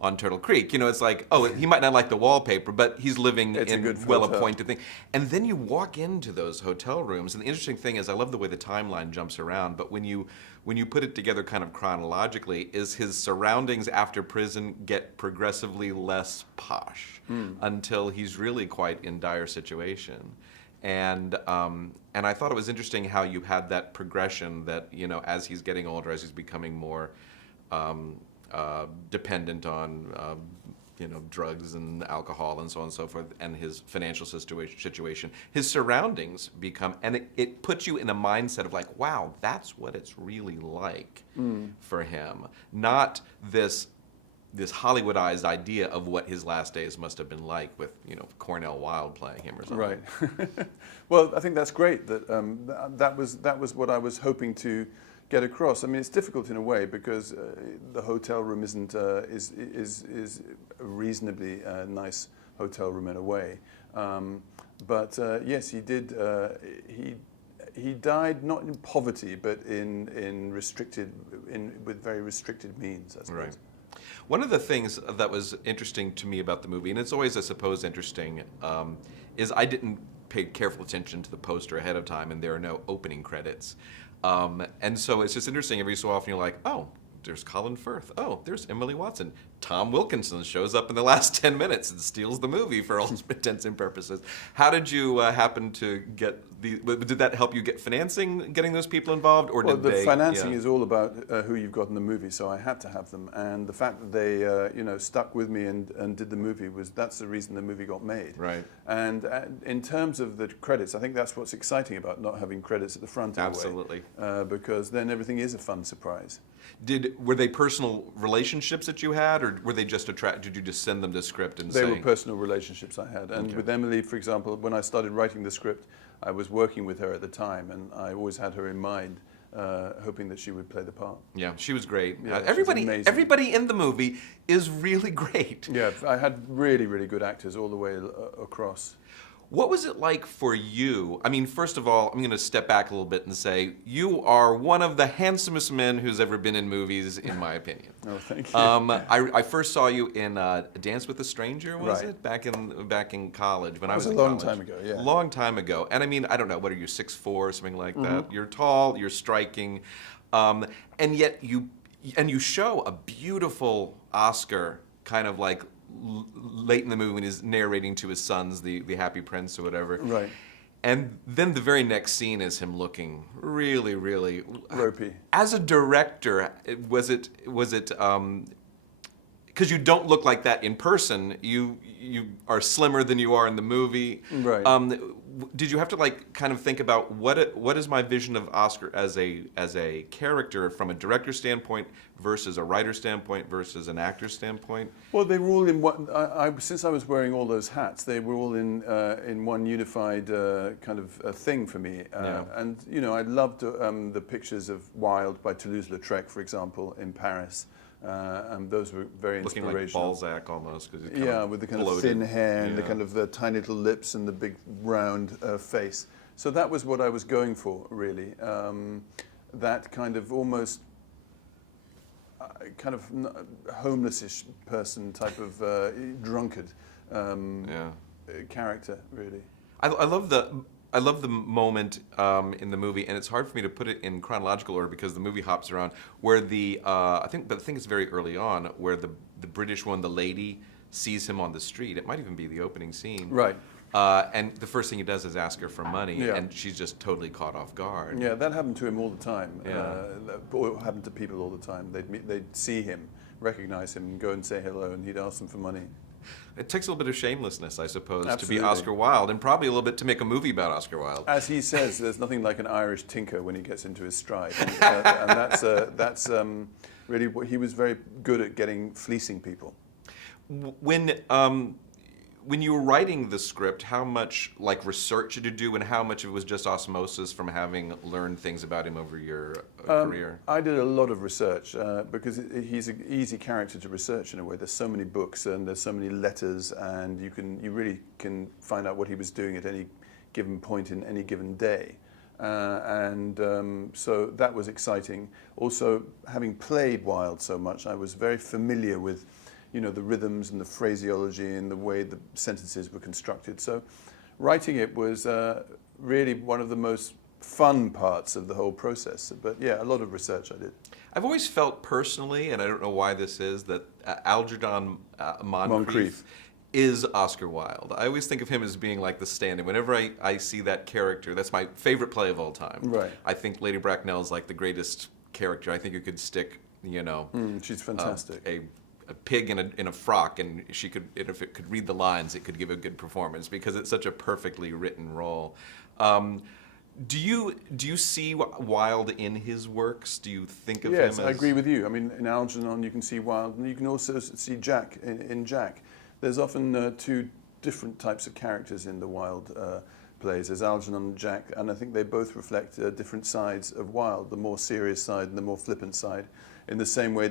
on Turtle Creek. It's like, oh, he might not like the wallpaper, but he's living It's a in good well-appointed thing. And then you walk into those hotel rooms, and the interesting thing is, I love the way the timeline jumps around. But when you put it together kind of chronologically, is his surroundings after prison get progressively less posh until he's really quite in dire situation. And I thought it was interesting how you had that progression that, as he's getting older, as he's becoming more dependent on drugs and alcohol and so on and so forth, and his financial situation, his surroundings become, and it puts you in a mindset of like, wow, that's what it's really like for him, not this Hollywoodized idea of what his last days must have been like with Cornell Wilde playing him or something. Right. Well, I think that's great. That was what I was hoping to get across. I mean, it's difficult in a way because the hotel room isn't is a reasonably nice hotel room in a way. But yes, he did. He died not in poverty, but with very restricted means, I suppose. Right. One of the things that was interesting to me about the movie, and it's always, I suppose, interesting, is I didn't pay careful attention to the poster ahead of time, and there are no opening credits. And so it's just interesting. Every so often you're like, oh, there's Colin Firth. Oh, there's Emily Watson. Tom Wilkinson shows up in the last 10 minutes and steals the movie for all intents and purposes. How did you happen to get did that help you get financing, getting those people involved? Or well, did the financing is all about who you've got in the movie, so I had to have them. And the fact that they stuck with me and did the movie, that's the reason the movie got made. Right. And in terms of the credits, I think that's what's exciting about not having credits at the front. Absolutely. Because then everything is a fun surprise. Were they personal relationships that you had, or were they just did you just send them the script and They were personal relationships I had. And with Emily, for example, when I started writing the script, I was working with her at the time, and I always had her in mind, hoping that she would play the part. Yeah, she was great. Yeah, everybody in the movie is really great. Yeah, I had really, really good actors all the way across. What was it like for you? I mean, first of all, I'm going to step back a little bit and say you are one of the handsomest men who's ever been in movies, in my opinion. Oh, thank you. I first saw you in Dance with a Stranger, was Right. it? Back in college when I was in in college. college. Long time ago, yeah. Long time ago. And I mean, I don't know, what are you, 6'4", something like that? You're tall, you're striking, and yet you show a beautiful Oscar kind of like late in the movie when he's narrating to his sons, the Happy Prince or whatever. Right. And then the very next scene is him looking really, really ropey. As a director, was it because you don't look like that in person. You are slimmer than you are in the movie. Right. Did you have to kind of think about what is my vision of Oscar as a character from a director standpoint versus a writer standpoint versus an actor standpoint? Well, they were all in one. Since I was wearing all those hats, they were all in one unified kind of thing for me. Yeah. And I loved the pictures of Wilde by Toulouse-Lautrec, for example, in Paris. And those were very looking inspirational. Looking like Balzac almost. With the kind of thin hair and the kind of the tiny little lips and the big round face. So that was what I was going for, really. That kind of almost kind of homeless-ish person type of drunkard character, really. I love the moment in the movie, and it's hard for me to put it in chronological order because the movie hops around. Where I think it's very early on, where the British one, the lady, sees him on the street. It might even be the opening scene. Right. And the first thing he does is ask her for money, and she's just totally caught off guard. Yeah, that happened to him all the time. Yeah. It happened to people all the time. They'd see him, recognize him, and go and say hello, and he'd ask them for money. It takes a little bit of shamelessness, I suppose, Absolutely. to be Oscar Wilde, and probably a little bit to make a movie about Oscar Wilde. As he says, there's nothing like an Irish tinker when he gets into his stride, and that's really what he was very good at fleecing people. When you were writing the script, how much research did you do, and how much of it was just osmosis from having learned things about him over your career? I did a lot of research because he's an easy character to research in a way. There's so many books and there's so many letters, and you really can find out what he was doing at any given point in any given day. So that was exciting. Also, having played Wilde so much, I was very familiar with, the rhythms and the phraseology and the way the sentences were constructed. So writing it was really one of the most fun parts of the whole process. But yeah, a lot of research I did. I've always felt personally, and I don't know why this is, that Algernon Moncrief is Oscar Wilde. I always think of him as being like the stand-in. Whenever I see that character, that's my favorite play of all time. Right. I think Lady Bracknell is like the greatest character. I think you could stick, she's fantastic. A pig in a frock, and she could, if it could read the lines, it could give a good performance because it's such a perfectly written role. Do you see Wilde in his works? Do you think of him as... Yes, I agree with you. I mean, in Algernon you can see Wilde, and you can also see Jack in Jack. There's often two different types of characters in the Wilde plays. There's Algernon and Jack, and I think they both reflect different sides of Wilde, the more serious side and the more flippant side, in the same way